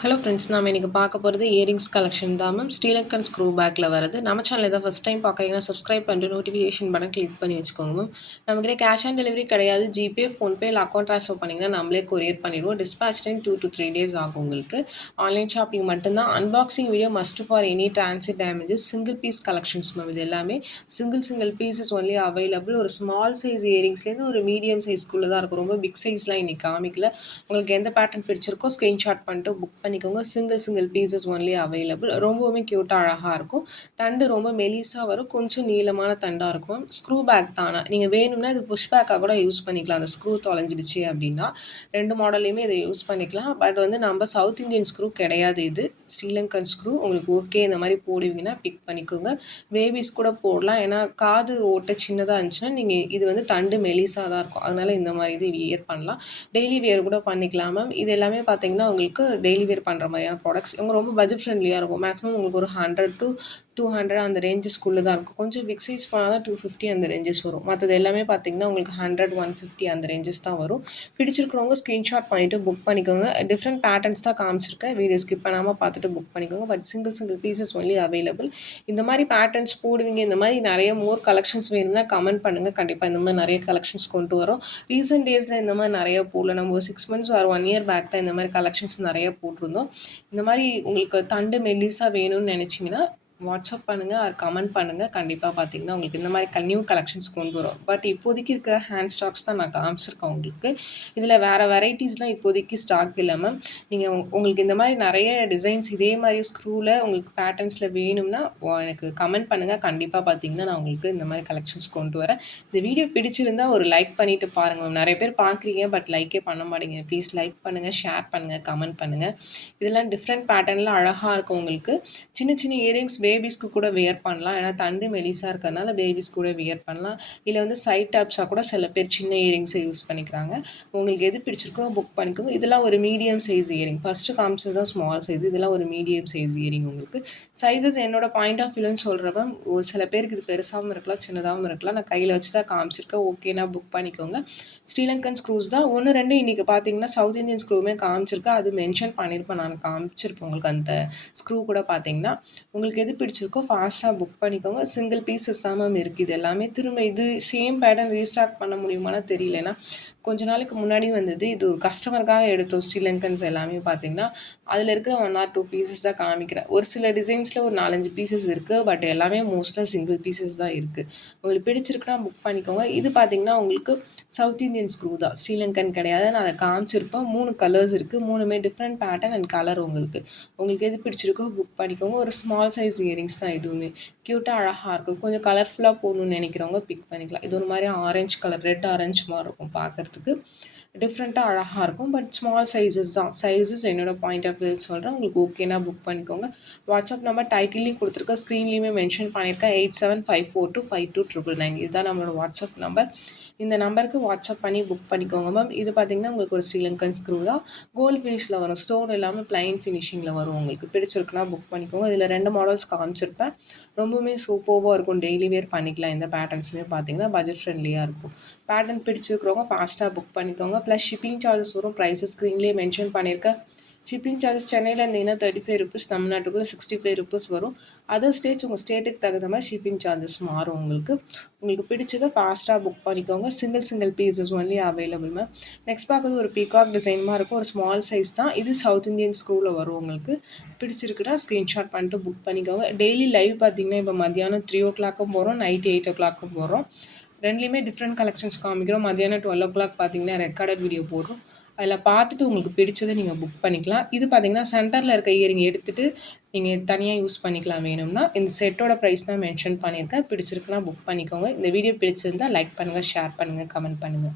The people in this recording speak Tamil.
ஹலோ ஃப்ரெண்ட்ஸ், நாம் இன்றைக்கி பார்க்க போகிறது இயரிங்ஸ் கலெக்ஷன் தான் மேம். ஸ்ரீலங்கன் ஸ்க்ரூ பேக்கில் வருது. நம்ம சேனல் தான் ஃபஸ்ட் டைம் பார்க்குறீங்கன்னா சப்ஸ்கிரைப் பண்ணிட்டு நோட்டிஃபிகேஷன் பட்டன் கிளிக் பண்ணி வச்சுக்கோங்க மேம். நம்மக்கிட்ட கேஷ் ஆன் டெலிவரி கிடையாது. ஜிபே, ஃபோன்பே இல்லை அக்கௌண்ட் ட்ரான்ஸ்ஃபர் பண்ணிங்கன்னா நம்மளே கொரியர் பண்ணிடுவோம். டிஸ்பேச் டைம் 2 to 3 days ஆகும் உங்களுக்கு. ஆன்லைன் ஷாப்பிங் மட்டும்தான். Unboxing video must for any transit damages. Single piece collections ma'am. இது எல்லாமே சிங்கிள் பீசஸ் ஒன்லி அவைலபிள். ஒரு ஸ்மால் சைஸ் இயரிங்ஸ்லேருந்து ஒரு மீடியம் சைஸ்க்குள்ளே தான் இருக்கும். ரொம்ப பிக் சைஸ்லாம் இன்றைக்கி காமிக்கல. உங்களுக்கு எந்த பேட்டர்ன் பிடிச்சிருக்கோ ஸ்க்ரீன்ஷாட் பண்ணிட்டு புக் பண்ணிக்கோங்க. Single pieces only available. ரொம்பவுமே க்யூட்டாக அழகாக இருக்கும். தண்டு ரொம்ப மெலிசாக வரும். கொஞ்சம் நீளமான தண்டாக இருக்கும். ஸ்க்ரூ பேக் தானே, நீங்கள் வேணும்னா இது புஷ் பேக்காக கூட யூஸ் பண்ணிக்கலாம். அந்த ஸ்க்ரூ தொலைஞ்சிடுச்சு அப்படின்னா 2 மாடல்லையுமே இதை யூஸ் பண்ணிக்கலாம். பட் நம்ம சவுத் இந்தியன் ஸ்க்ரூ கிடையாது. இது ஸ்ரீலங்கன் ஸ்க்ரூ. உங்களுக்கு ஓகே இந்த மாதிரி போடுவீங்கன்னா பிக் பண்ணிக்கோங்க. பேபிஸ் கூட போடலாம். ஏன்னா காது ஓட்டை சின்னதாக இருந்துச்சுன்னா நீங்கள் இது தண்டு மெலிசாக தான் இருக்கும். அதனால் இந்த மாதிரி இது வியர் பண்ணலாம். டெய்லி வியர் கூட பண்ணிக்கலாம் மேம். இது எல்லாமே பார்த்தீங்கன்னா உங்களுக்கு டெய்லி வியர் பண்ணுற மாதிரியான ப்ராடக்ட்ஸ். இவங்க ரொம்ப பட்ஜெட் ஃப்ரெண்ட்லியாக இருக்கும். மேக்ஸிமம் உங்களுக்கு ஒரு 100 to 200 அந்த ரேஞ்சஸ்க்குள்ளே தான் இருக்கும். கொஞ்சம் பிக் சைஸ் போனால் தான் 250 அந்த ரேஞ்சஸ் வரும். மற்றது எல்லாமே பார்த்தீங்கன்னா உங்களுக்கு 100, 150 அந்த ரேஞ்சஸ் தான் வரும். பிடிச்சிருக்கிறவங்க ஸ்க்ரீன்ஷாட் பண்ணிவிட்டு புக் பண்ணிக்கோங்க. டிஃப்ரெண்ட் பேட்டர்ன்ஸ் தான் காமிச்சிருக்கேன். வீடியோ ஸ்கிப் பண்ணாமல் பார்த்துட்டு புக் பண்ணிக்கோங்க. But single pieces only available. இந்த மாதிரி பேட்டர்ன்ஸ் போடுவீங்க, இந்த மாதிரி நிறைய மோர் கலெக்ஷன்ஸ் வேணும்னா கமெண்ட் பண்ணுங்கள். கண்டிப்பாக இந்த மாதிரி நிறைய கலெக்ஷன்ஸ் கொண்டு வரோம். ரீசெண்ட் டேஸில் இந்த மாதிரி நிறைய போடல. நம்ம ஒரு 6 months ஒரு 1 year பேக் தான் இந்த மாதிரி கலெக்ஷன்ஸ் நிறைய போட்டிருந்தோம். இந்த மாதிரி உங்களுக்கு தண்டு மெல்லிஸாக வேணும்னு நினச்சிங்கன்னா வாட்ஸ்அப் பண்ணுங்கள், அது கமெண்ட் பண்ணுங்கள். கண்டிப்பாக பார்த்தீங்கன்னா உங்களுக்கு இந்த மாதிரி நியூ கலெக்ஷன்ஸ் கொண்டு வரும். பட் இப்போதைக்கு இருக்கிற ஹேண்ட் ஸ்டாக்ஸ் தான் நான் காமிச்சிருக்கேன் உங்களுக்கு. இதில் வேறு வெரைட்டிஸ்லாம் இப்போதைக்கு ஸ்டாக் இல்லை மேம். நீங்கள் உங்களுக்கு இந்த மாதிரி நிறைய டிசைன்ஸ் இதே மாதிரி ஸ்க்ரூவில் உங்களுக்கு பேட்டர்ன்ஸில் வேணும்னா எனக்கு கமெண்ட் பண்ணுங்கள். கண்டிப்பாக பார்த்தீங்கன்னா நான் உங்களுக்கு இந்த மாதிரி கலெக்ஷன்ஸ் கொண்டு வரேன். இந்த வீடியோ பிடிச்சிருந்தால் ஒரு லைக் பண்ணிவிட்டு பாருங்கள் மேம். நிறைய பேர் பார்க்குறீங்க பட் லைக்கே பண்ண மாட்டேங்க. ப்ளீஸ் லைக் பண்ணுங்கள், ஷேர் பண்ணுங்கள், கமெண்ட் பண்ணுங்கள். இதெல்லாம் டிஃப்ரெண்ட் பேட்டர்னில் அழகாக இருக்கும். உங்களுக்கு சின்ன இயரிங்ஸ் பேபிஸ்க்கு கூட வியர் பண்ணலாம். ஏன்னா தண்டு மெலிசாக இருக்கிறதுனால பேபிஸ் கூட வியர் பண்ணலாம். இல்லை சைட் டாப்ஸாக கூட சில பேர் சின்ன இயரிங்ஸை யூஸ் பண்ணிக்கிறாங்க. உங்களுக்கு எது பிடிச்சிருக்கோ புக் பண்ணிக்கோங்க. இதெல்லாம் ஒரு மீடியம் சைஸ் இயரிங். ஃபஸ்ட்டு காமிச்சது தான் ஸ்மால் சைஸ். இதெல்லாம் ஒரு மீடியம் சைஸ் இயரிங். உங்களுக்கு சைஸஸ் என்னோட பாயிண்ட் ஆஃப் வியூன்னு சொல்கிறப்ப சில பேருக்கு இது பெருசாகவும் இருக்கலாம், சின்னதாகவும் இருக்கலாம். நான் கையில் வச்சு தான் காமிச்சிருக்கேன். ஓகேனா புக் பண்ணிக்கோங்க. ஸ்ரீலங்கன் ஸ்க்ரூஸ் தான் 1, 2 இன்றைக்கி பார்த்தீங்கன்னா சவுத் இந்தியன் ஸ்க்ரூவுமே காமிச்சிருக்கேன். அது மென்ஷன் பண்ணியிருப்பேன், நான் காமிச்சிருப்பேன் உங்களுக்கு. அந்த ஸ்க்ரூ கூட பார்த்தீங்கன்னா உங்களுக்கு எது பிடிச்சிருக்கோ ஃபாஸ்ட்டாக புக் பண்ணிக்கோங்க. சிங்கிள் பீசஸ் தான் மேம் இருக்குது. இது எல்லாமே திரும்ப இது சேம் பேட்டர்ன் ரீஸ்டாக் பண்ண முடியுமானா தெரியல. ஏன்னா கொஞ்ச நாளைக்கு முன்னாடி வந்தது. இது ஒரு கஸ்டமருக்காக எடுத்தோம். ஸ்ரீலங்கன்ஸ் எல்லாமே பார்த்தீங்கன்னா அதில் இருக்கிற 1 or 2 பீசஸ் தான் காமிக்கிறேன். ஒரு சில டிசைன்ஸில் ஒரு 4-5 பீசஸ் இருக்குது. பட் எல்லாமே மோஸ்ட்டாக சிங்கிள் பீசஸ் தான் இருக்குது. உங்களுக்கு பிடிச்சிருக்குன்னா புக் பண்ணிக்கோங்க. இது பார்த்தீங்கன்னா உங்களுக்கு சவுத் இந்தியன் ஸ்க்ரூ தான், ஸ்ரீலங்கன் கிடையாது. நான் அதை காமிச்சிருப்பேன். 3 கலர்ஸ் இருக்குது. 3மே டிஃப்ரெண்ட் பேட்டர்ன் அண்ட் கலர். உங்களுக்கு எது பிடிச்சிருக்கோ புக் பண்ணிக்கோங்க. ஒரு ஸ்மால் சைஸ் இயரிங்ஸ் தான் இதுவுமே. க்யூட்டாக அழகாக இருக்கும். கொஞ்சம் கலர்ஃபுல்லாக போகணுன்னு நினைக்கிறவங்க பிக் பண்ணிக்கலாம். இது ஒரு மாதிரி ஆரஞ்சு கலர், ரெட் ஆரஞ்சு மாதிரி இருக்கும் பார்க்குறதுக்கு. டிஃப்ரெண்ட்டாக அழகாக இருக்கும். பட் ஸ்மால் சைஸஸ் தான். சைஸஸ் என்னோட பாயிண்ட் ஆஃப் வியூ சொல்கிறேன். உங்களுக்கு ஓகேனா புக் பண்ணிக்கோங்க. வாட்ஸ்அப் நம்பர் டைட்டிலையும் கொடுத்துருக்கேன், ஸ்க்ரீன்லேயுமே மென்ஷன் பண்ணியிருக்கேன். 8754252999. இதுதான் நம்மளோட வாட்ஸ்அப் நம்பர். இந்த நம்பருக்கு வாட்ஸ்அப் பண்ணி புக் பண்ணிக்கோங்க மேம். இது பார்த்திங்கன்னா உங்களுக்கு ஒரு ஸ்ரீலங்கன் ஸ்க்ரூ தான். கோல்டு ஃபினிஷில் வரும். ஸ்டோன் இல்லாமல் ப்ளைன் ஃபினிஷிங்கில் வரும். உங்களுக்கு பிடிச்சிருக்குன்னா புக் பண்ணிக்கோங்க. இதில் 2 மாடல்ஸ் காமிச்சிருப்பேன். ரொம்பவுமே சூப்பராக இருக்கும். டெய்லி வேர் பண்ணிக்கலாம். இந்த பேட்டர்ன்ஸுமே பார்த்தீங்கன்னா பட்ஜெட் ஃப்ரெண்ட்லியாக இருக்கும். பேட்டர்ன் பிடிச்சிருக்கிறவங்க ஃபாஸ்ட்டாக புக் பண்ணிக்கோங்க. ப்ளஸ் ஷிப்பிங் சார்ஜஸ் வரும். ப்ரைஸஸ் ஸ்க்ரீன்லேயே மென்ஷன் பண்ணியிருக்கேன். ஷிப்பிங் சார்ஜஸ் சென்னையில் இருந்தீங்கன்னா 35 rupees, தமிழ்நாட்டுக்குள்ளே 65 rupees வரும். அதர் ஸ்டேட்ஸ் உங்கள் ஸ்டேட்டுக்கு தகுந்த மாதிரி ஷிப்பிங் சார்ஜஸ் மாறும். உங்களுக்கு பிடிச்சதை ஃபாஸ்ட்டாக புக் பண்ணிக்கோங்க. Single pieces only available ma'am. Next பார்க்குறது ஒரு பீகாக் டிசைன்மாக இருக்கும். ஒரு ஸ்மால் சைஸ் தான். இது சவுத் இந்தியன் ஸ்க்ரூவில் வரும். உங்களுக்கு பிடிச்சிருக்குன்னா ஸ்க்ரீன்ஷாட் பண்ணிட்டு புக் பண்ணிக்கோங்க. டெய்லி லைவ் பார்த்தீங்கன்னா இப்போ மதியானம் 3 o'clock போகிறோம், நைட்டு 8 o'clock போகிறோம். ரெண்டுலேயுமே டிஃப்ரெண்ட் கலெக்ஷன்ஸ் காமிக்கிறோம். மதியானம் 12 o'clock பார்த்தீங்கன்னா ரெக்கார்டட் வீடியோ போடுறோம். அதில் பார்த்துட்டு உங்களுக்கு பிடிச்சதை நீங்கள் புக் பண்ணிக்கலாம். இது பார்த்தீங்கன்னா சென்டரில் இருக்க இயரிங் எடுத்துகிட்டு நீங்கள் தனியாக யூஸ் பண்ணிக்கலாம் வேணும்னா. இந்த செட்டோட ப்ரைஸ் தான் மென்ஷன் பண்ணியிருக்கேன். பிடிச்சிருக்குன்னா புக் பண்ணிக்கோங்க. இந்த வீடியோ பிடிச்சிருந்தால் லைக் பண்ணுங்கள், ஷேர் பண்ணுங்கள், கமெண்ட் பண்ணுங்கள்.